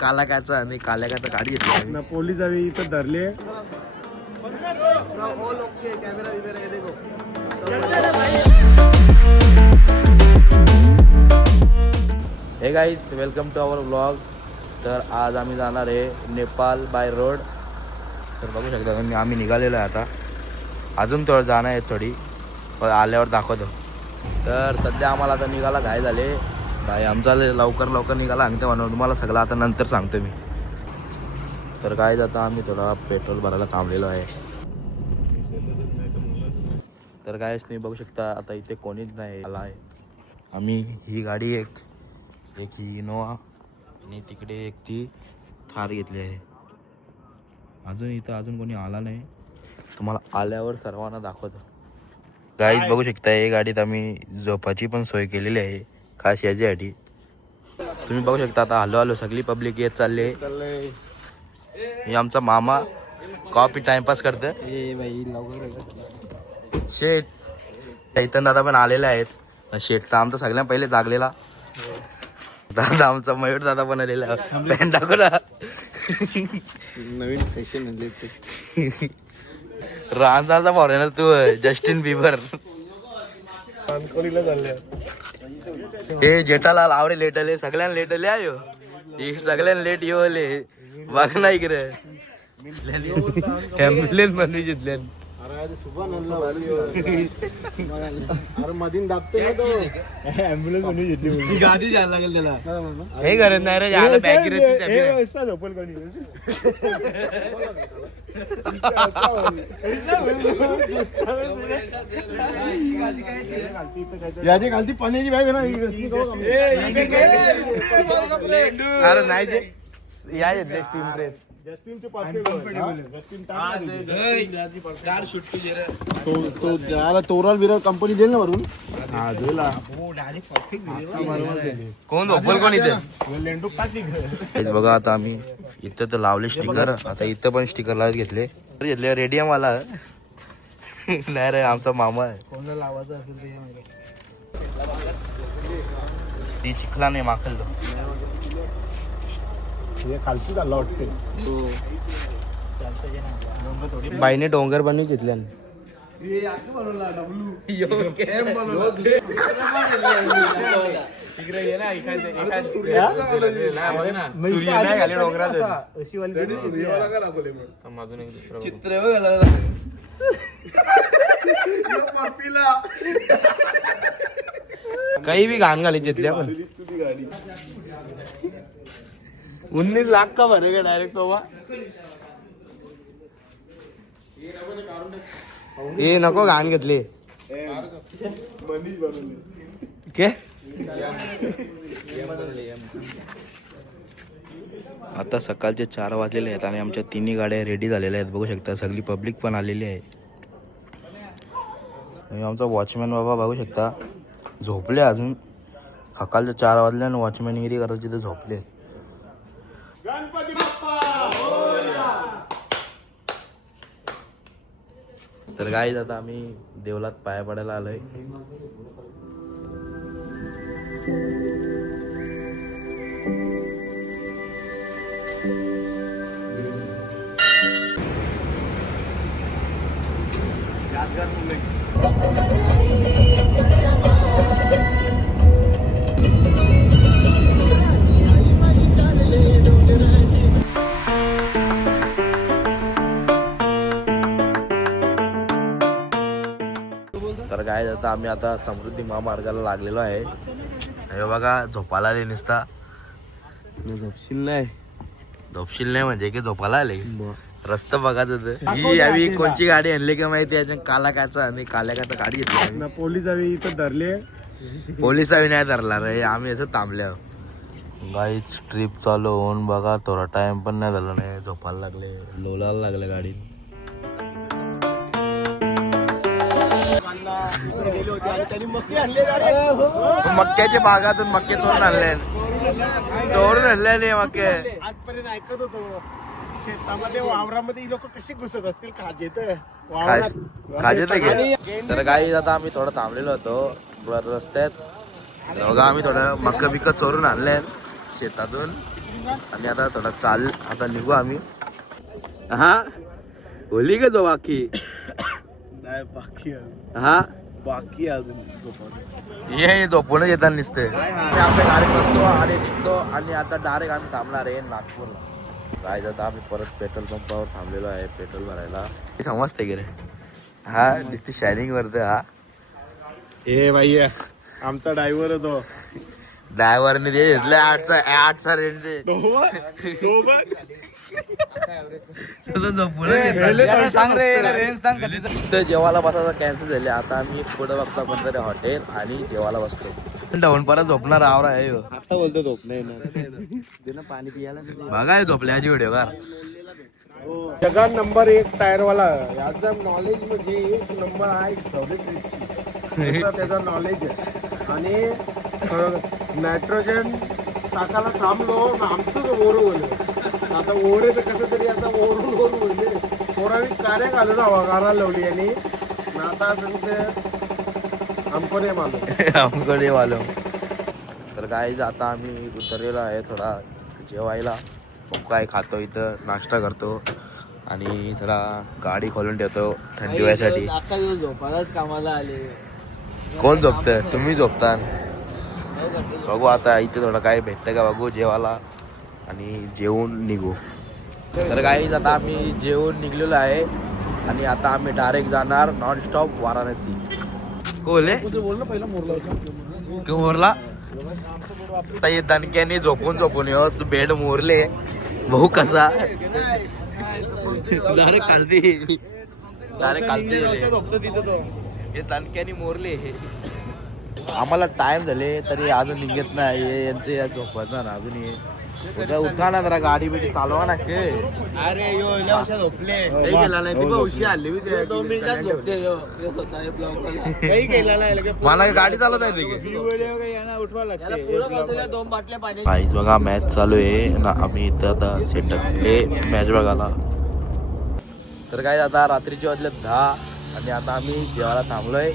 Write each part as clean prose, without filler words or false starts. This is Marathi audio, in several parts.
कालाकाचा आणि काल्याकाचा गाडी घेतली पोलीस आम्ही इथं धरले. हे guys welcome to our vlog. तर आज आम्ही जाणार आहे नेपाल बाय रोड. तर बघू शकता आम्ही निघालेलो आहे आता. अजून थोडं जाणं आहे थोडी, पण आल्यावर दाखवतो. तर सध्या आम्हाला आता निघाला घाय झाले भाई. आमचा लवकर निघाला सांगते म्हणून तुम्हाला सगळं आता नंतर सांगतो मी. तर काय आता आम्ही थोडा पेट्रोल भरायला थांबलेलो आहे. तर काय तुम्ही बघू शकता आता इथे कोणीच नाही आला आहे. आम्ही ही गाडी एक ही इनोवा आणि तिकडे एक ती थार घेतली आहे. अजून कोणी आला नाही. तुम्हाला आल्यावर सर्वांना दाखवतो. गाईज बघू शकता ही गाडीत आम्ही झोपाची पण सोय केलेली आहे खास याच्यासाठी. तुम्ही बघू शकता आता हलो सगळी पब्लिक येत चालली आहे. हे आमचा मामा कॉफी टाइमपास करतं. शेठ चैतन दादा पण आलेले आहेत. शेठ तर आमचा सगळ्यांना पहिले जागलेला. दादा आमचा मयूर दादा पण आलेला. पॅन्ट दाखवला नवीन फॅशन आणले. रांजाचा फॉरेनर तू जस्टिन बिबर. हे जेठालाल आवडे लेटले सगळ्यांना लेटले आयो. सगळ्यांना लेट येवले बघ नाही की रे. Ambulance Banwi जितल्या machine दाबते ambulance Banwi घेतली. गाडी जायला लागेल त्याला. हे करत नाही रे याला बॅग झोपल कोणी. याची घालती पाण्याची बॅग आहे ना. अरे नाही जे या टीम प्रेस तोराल बिराल कंपनी देईल ना वरून. कोण झोपल कोण इथे. बघा आता आम्ही इथं तर लावले स्टिकर. आता इथं पण स्टिकर लावत घेतले रेडियम वाला. नाही रे आमचा मामा आहे. कोणाला लावायचं असेल ती चिखला नाही माखल तो. खालची चालला वाटते. बाईने डोंगर बनवी घेतल्या. चित्र काही बी घाण घालीत घेतल्या. पण 19 लाख का भरेगा डायरेक्ट तो. हे नको घाण घेतले के. आता सकाळचे 4 वाजलेले आहेत आणि आमच्या तिन्ही गाड्या रेडी झालेल्या आहेत. बघू शकता सगळी पब्लिक पण आलेली आहे. आमचा वॉचमॅन बाबा बघू शकता झोपले अजून. सकाळच्या 4 वाजले आणि वॉचमॅन गिरी करत तिथे झोपले. तर गाईज आता आम्ही देवलात पाया पडायला आलोय. तर काय आता आम्ही आता समृद्धी महामार्गाला लागलेलो आहे. हे बघा झोपाला आले नुसता. झोपशील नाही म्हणजे की झोपाला आले. रस्ता बघायचं होतं. ही आम्ही कोणची गाडी आणली का माहिती आहे. कालाकाचा आणि काल्याकाचा गाडी घेतली. पोलीस आम्ही इथं धरले. पोलीस आम्ही नाही धरला रे. आम्ही असं थांबल्या. गाईच ट्रिप चालू होऊन बघा थोडा टाइम पण नाही झाला नाही. झोपायला लागले लोलायला लागले गाडीत. मक्याच्या बागातून मक्के चोरून आणले. मक्के आजपर्यंत ऐकत होतो. शेतामध्ये वावरामध्ये लोक कशी घुसत असतील. खाजेत तर काही आता आम्ही थोडं थांबलेलो होतो रस्त्यात. बघा आम्ही थोडं मक्का बिक्का चोरून आणले शेतातून. आणि आता थोडा चाल आता निघू आम्ही. हा होली का जो बाकी नाही बाकी हा बाकी अजून ये झोपूनच येताना दिसते. आपल्या गाडीत बसतो आणि निघतो आणि आता डायरेक्ट आम्ही थांबणार आहे नागपूरला. काय आता आम्ही परत पेट्रोल पंपावर थांबलेलो आहे पेट्रोल भरायला. समजते की रे हा नुसती शायनिंग वरते हा. ए भाई आमचा ड्रायव्हर तो ड्रायव्हरने ते घेतलं 8चा रेट दे. इथं जेवायला बसायचं कॅन्सल झाले. आता आम्ही पुढे बघता कोणतरी हॉटेल आणि जेवायला बसतो. डाऊन परत झोपणार आवरा आहे ह्यो. आता बोलतो झोप नाही पाणी पियाला बघा झोपल्याची व्हिडिओ का जगात नंबर 1 टायरवाला. याचा नॉलेज म्हणजे एक नंबर आहे त्याचा नॉलेज आहे. आणि नायट्रोजन टाकायला थांबलो आमचंच ओर बोलले. आता ओरे तर कसं तरी आता ओरून बोलले पोरावी कार्य घालून हवा गारा लावली आणि आता आमकडे मालो आमकडे वालो. तर काय आता आम्ही उतरलेलो आहे थोडा जेवायला. मग काय खातो इथं नाश्ता करतो आणि थोडा गाडी खोलून ठेवतो थंडी व्हायसाठी. झोपायलाच कामाला आले. कोण झोपतं तुम्ही झोपता. बघू आता इथे थोडं काय भेटतं का बघू जेवायला आणि जेवून निघू. तर काही आता आम्ही जेवून निघलेलो आहे आणि आता आम्ही डायरेक्ट जाणार नॉनस्टॉप वाराणसी. कोले बोल पहिला मोरला मोरला आता हे दणक्याने झोपून येऊस बेड मोरले भाऊ कसा डायरेक्ट खालती हे दणक्याने मोरले. आम्हाला टाइम झाले तरी अजून निघत नाही यांचे या झोपत ना अजून ये. उद्या उठा ना जरा गाडी बिडी चालवा ना के. अरे यो झोपले काही गेला नाही ती उशी आली 2 मिनिटात झोपते यो स्वतः काही केला नाही मला गाडी चालवता येते उठवा लागते. पुढं बसवल्या 2 बाटल्या पाणी. काहीच बघा मॅच चालू आहे ना आम्ही इथं आता सेटअप हे मॅच बघायला. तर काय आता रात्रीचे वाजले 10 आणि आता आम्ही जेवायला थांबलोय.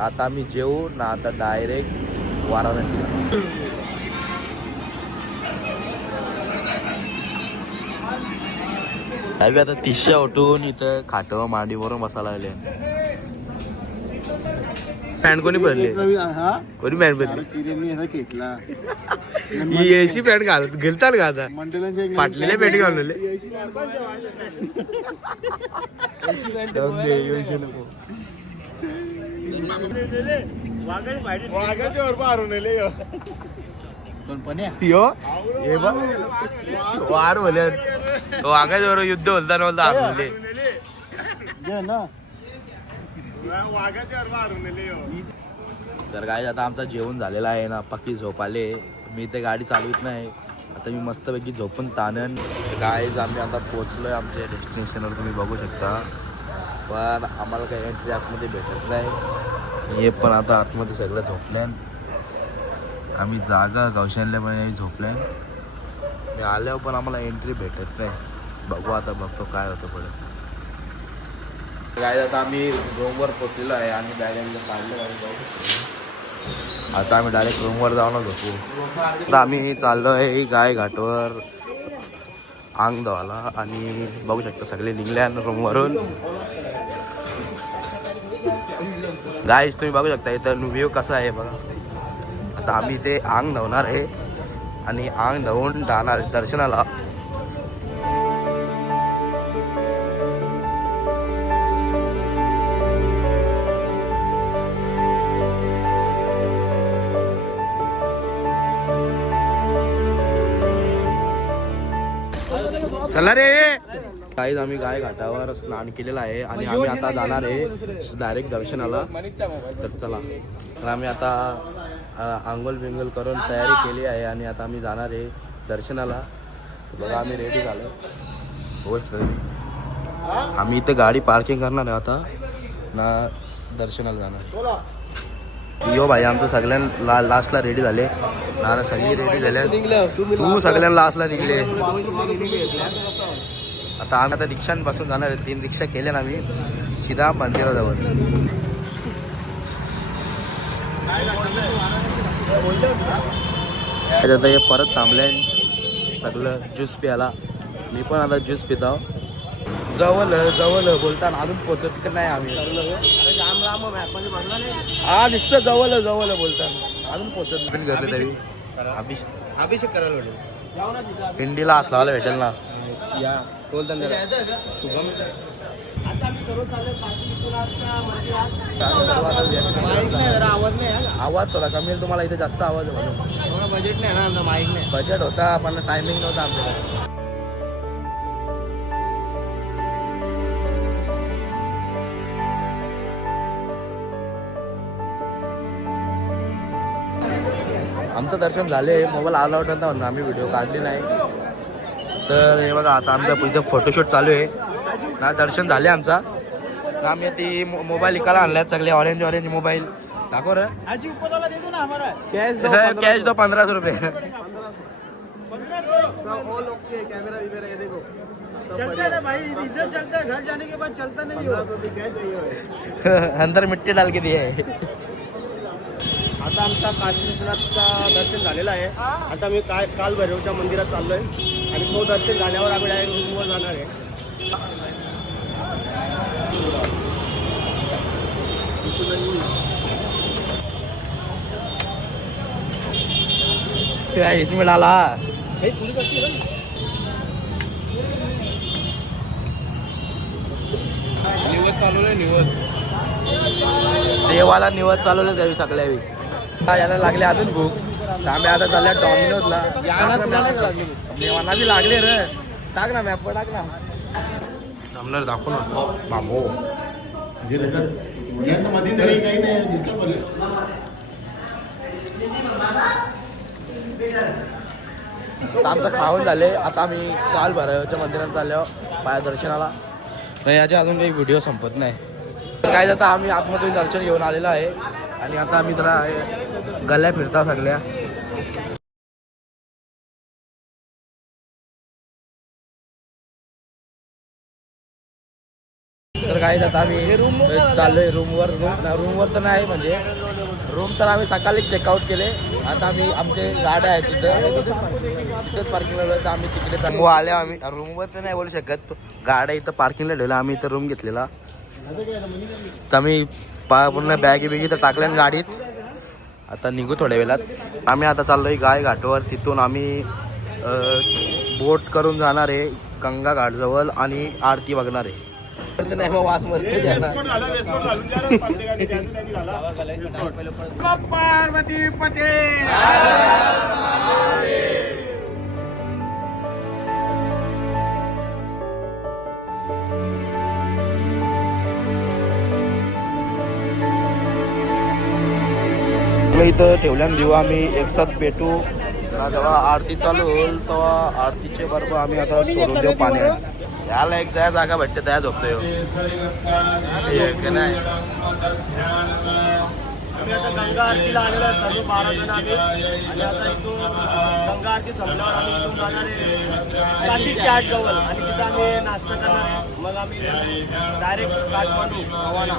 आता आम्ही जेवू ना आता डायरेक्ट वाराणसीला. आम्ही आता 30 उठून इथं खाटव मांडीवर बसायला लागले. पॅन्ट कोणी भरली कोणी पॅन्ट भरली ही एसी पॅन्ट घालतात का आता फाटलेले पॅन्ट घालले. वार बोल वाघाजवळ युद्ध बोलताना बोलता हरले. तर काय आता आमचा जेवण झालेला आहे ना पक्की झोप आले. मी इथे गाडी चालवित नाही आता मी मस्तपैकी झोपून ताणन. काय आम्ही आता पोहोचलोय आमच्या डेस्टिनेशनवर तुम्ही बघू शकता. पण आम्हाला काही एंट्री आतमध्ये भेटत नाही. हे पण आता आतमध्ये सगळं झोपल्यान आम्ही जागा गौशानल्या पण झोपल्यान. मी आल्यावर पण आम्हाला एंट्री भेटत नाही. बघू आता बघतो काय होतं पुढे. काय आता आम्ही रूमवर पोचलेलो आहे आणि बॅगेला काढलं आता आम्ही डायरेक्ट रूमवर जाऊन झोपू. तर आम्ही चाललो आहे गाय घाटवर अंग धुवायला आणि बघू शकता सगळे निघल्या रूमवरून. गाईस तुम्ही बघू शकता इथं व्ह्यू कसा आहे बघा. आता आम्ही इथे अंग धुवणार आहे आणि अंग धुवून जाणार दर्शनाला. चला रे काहीच आम्ही गाय घाटावर स्नान केलेलं आहे आणि आम्ही आता जाणार आहे डायरेक्ट दर्शनाला. तर चला तर आम्ही आता आंघोळ बिंगोल करून तयारी केली आहे आणि आता आम्ही जाणार आहे दर्शनाला. बघा आम्ही रेडी झालो. आम्ही इथे गाडी पार्किंग करणार आहे आता ना दर्शनाला जाणार. यो भाई आमचं सगळ्यांना लास्टला रेडी झाले ना सगळी रेडी झाले. तू सगळ्यांना लास्टला निघले. आता आम्ही आता रिक्षांपासून जाणार आहे. 3 रिक्षा केल्या ना आम्ही सीधा मंदिराजवळ. आता हे परत थांबले सगळं ज्यूस प्यायला. मी पण आता ज्यूस पिताव. जवळ बोलताना अजून पोचत नाही आम्ही. हा नुसतं जवळ बोलताना अजून पोचत पण घरले तरी. अभिषेक करायला पिंडीला हात लावायला भेटेल ना. या शुभम आवाज थोडा कमी येईल तुम्हाला. इथे जास्त आवाज आहे म्हणून. बजेट नाही ना आमचा माईक नाही. बजेट होता पण टायमिंग नव्हता आमच्याकडे. आमचं दर्शन झाले. मोबाईल अलाउड नव्हता म्हणून आम्ही व्हिडिओ काढली नाही. तर हे बघा आता आमचा इथं फोटोशूट चालू आहे ना. दर्शन झाले आमचा ना. आम्ही ती मोबाईल इकायला आणल्यात सगळे. ऑरेंज मोबाईल दाखव रे. कॅश दो 1500 रुपये. कैमरा वगैरह ये देखो चलता है भाई, इधर चलता है, घर जाने के बाद चलता नहीं हो. अंदर मिट्टी डाल के दिए है. आता आमचा काशी विश्वनाथचा दर्शन झालेला आहे. आता मी काल भैरवच्या मंदिरात चाललोय आणि तो दर्शन झाल्यावर आम्ही डायरेक्ट रूमवर जाणार आहे. इसमें डाला. निवत चालवलंय निवत. देवाला निवड चालवलं द्यावी सगळ्यावी. याला लागले अजून भूक. तर आम्ही आता चालल्या डॉमिनोजला. देवांना बी लागले रे. टाक ना मॅप टाक ना. सामने दाखव ना मामो. आमचं खाऊन झाले. आता आम्ही काल भैरवच्या मंदिरात चाललो पाया दर्शनाला. तर याचे अजून काही व्हिडिओ संपत नाही. तर काय जाता आम्ही आतमधून दर्शन घेऊन आलेलो आहे आणि आता आम्ही जरा गल्ल्या फिरता सगळ्या. तर काय जाता आम्ही चाललोय रूमवर तर नाही म्हणजे रूम तर आम्ही सकाळी चेकआउट केले. आता आम्ही आमचे गाड्या आहेत तिथेच पार्किंगला. तर आम्ही तिकडे आले. आम्ही रूमवर तर नाही बोलू शकत. गाड्या इथं पार्किंगला ठेवल्या. आम्ही इथं रूम घेतलेला. तर आम्ही पूर्ण बॅगी बिगी तर टाकल्या गाडीत. आता निघू थोड्या वेळात. आम्ही आता चाललोय गाय घाटवर. तिथून आम्ही बोट करून जाणार आहे गंगा घाटजवळ आणि आरती बघणार आहे. नाही मग वास पार्वती पते. इथं ठेवल्यान देऊ आम्ही एकसाथ भेटू. जेव्हा आरती चालू होईल तेव्हा आरतीचे बरोबर आम्ही आता सोडून देऊ पाण्यात. याला एक जागा भेटते त्या झोपतोय. नाही आम्ही आता गंगा आरतीला आलेलो आहे सर्व 12 जण आम्ही. आणि आता इथून गंगा आरती संपल्यावर आम्ही इथून जाणार आहे काशीच्या आठ जवळ आणि तिथं आम्ही नाश्ता करणार आहे. मग आम्ही डायरेक्ट काठमांडू रवाना.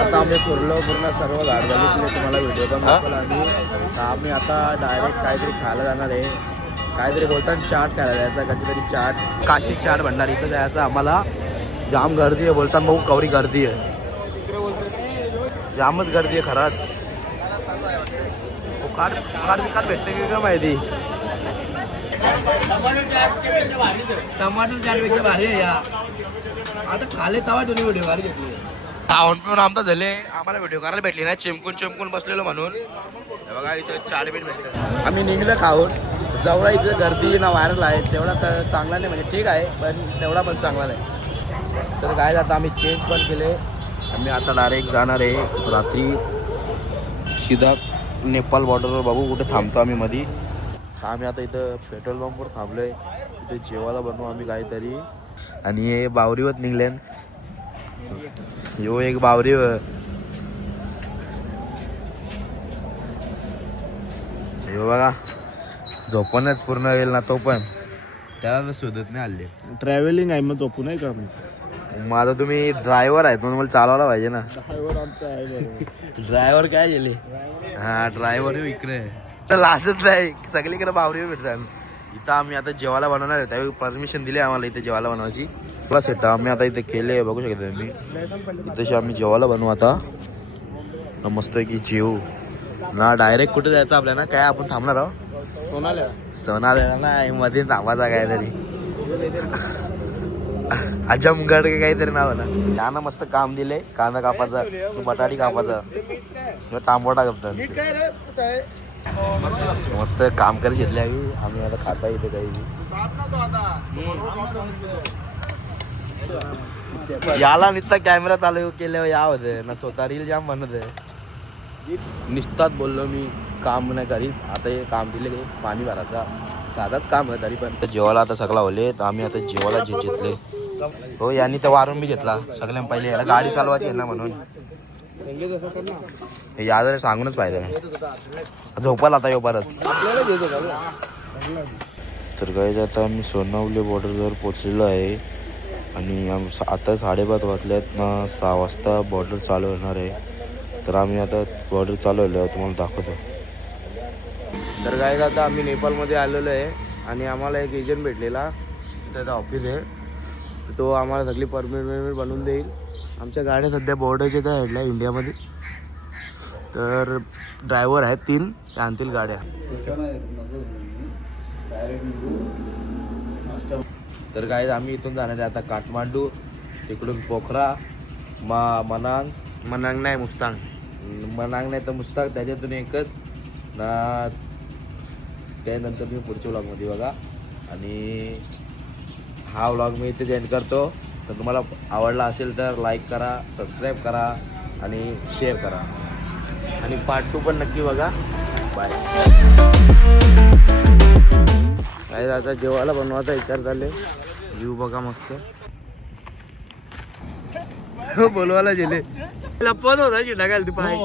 आता आम्ही पूर्ण सर्व गाड झाली. तुम्हाला व्हिडिओ पण दाखवला आम्ही आता डायरेक्ट काहीतरी खायला जाणार आहे. काहीतरी बोलताना चाट खायला जायचा. कधीतरी चाट काशी चाट भंडार इथं जायचं आम्हाला. जाम गर्दी आहे बोलताना भाऊ. कवरी गर्दी आहे. जामच गर्दी आहे खरंच. कार्ड भेटते की काय माहिती. टमाटर चाटपेक्षा भारी आहे या. आता खाले तवा तुम्ही व्हिडिओ भारी घेतली. खाऊन पिऊन आमचा झाले. आम्हाला व्हिडिओ करायला भेटली नाही. चिमकून बसलेलो म्हणून. बघा इथं चाटपेट भेटले. आम्ही निघलं खाऊन. जेवढा इथं गर्दी ना व्हायरल आहे तेवढा तर चांगला नाही म्हणजे ठीक आहे पण तेवढा पण चांगला नाही. तर काय आता आम्ही चेंज पण केले. आम्ही आता डायरेक्ट जाणार आहे रात्री सीधा नेपाळ बॉर्डरवर. बघू कुठे थांबतो आम्ही मध्ये. आम्ही आता इथं पेट्रोल पंपवर थांबलोय. इथे जेवायला बनवू आम्ही काहीतरी. आणि हे बावरीवर निघले. यो एक बावरीवर. हे बघा झोपणच पूर्ण होईल ना तो पण त्याला तर शोधत नाही हल्ले. ट्रॅव्हलिंग आहे मग झोपू नाही का. मग आता तुम्ही ड्रायव्हर आहेत म्हणून मला चालवायला पाहिजे ना. ड्रायव्हर आमचा आहे बरोबर. ड्रायव्हर काय गेले. हा ड्रायव्हर इकडे तर लाजत नाही सगळीकडे बावरी भेटतात. इथं आम्ही आता जेवायला बनवणार आहे. त्यावेळी परमिशन दिली आम्हाला इथे जेवायला बनवायची. प्लस सेट आम्ही आता इथे केले बघू शकता तुम्ही. इथेशी आम्ही जेवायला बनवू आता मस्त की जेवू ना. डायरेक्ट कुठे जायचं आपल्याला काय आपण थांबणार आहोत सोनाला नाही मध्ये नावाचा काहीतरी अजमगड का काहीतरी नाव ना. त्यानं मस्त काम दिले. कांदा कापाचा बटाटी कापाचा तांबोटा कापतात. मस्त काम करत घेतले आम्ही आता खाता इथे काही. याला नुसता कॅमेरा चालू केल्यावर या होते ना स्वतः रील जाम बनत आहे. निसतात बोललो मी काम नाही करीत. आता हे काम दिले पाणी भरायचा साधाच काम आहे तरी पण. जेवायला आता सगळा होले तर आम्ही आता जेवायला घेतले. हो यांनी तर वारून बी घेतला सगळ्यां पहिले. याला गाडी चालवायची आहे ना म्हणून याद सांगूनच पाहिजे. झोपायला आता येऊ परत. तर काय आता आम्ही सोनावले बॉर्डरवर पोचलेलो आहे आणि आता 5:30 वाजल्यात ना. 6 वाजता बॉर्डर चालू होणार आहे. तर आम्ही आता बॉर्डर चालू आहे तुम्हाला दाखवतो. तर काय आता आम्ही नेपाळमध्ये आलेलो आहे आणि आम्हाला एक एजंट भेटलेला त्याचा ऑफिस आहे. तर तो आम्हाला सगळी परमिट बनवून देईल. आमच्या गाड्या सध्या बॉर्डरच्या त्या हेडल्या इंडियामध्ये. तर ड्रायव्हर आहेत 3 ते आणतील गाड्या. तर काय आम्ही इथून जाणार आहे आता काठमांडू. तिकडून पोखरा मनांग नाही मुस्तांग. मनांग नाही तर मुस्तांग त्याच्यातून एकच ना. त्यानंतर मी पुढच्या व्लॉगमध्ये बघा. आणि हा व्लॉग मी इथे एंड करतो. तर तुम्हाला आवडला असेल तर लाईक करा, सबस्क्राईब करा आणि शेअर करा. आणि पार्ट 2 पण नक्की बघा. बाय. काय आता जेवायला बनवायचा विचार झाले. व्ह्यू बघा मस्त. बोलवायला गेले लपवत होता चिटा घालते पाय.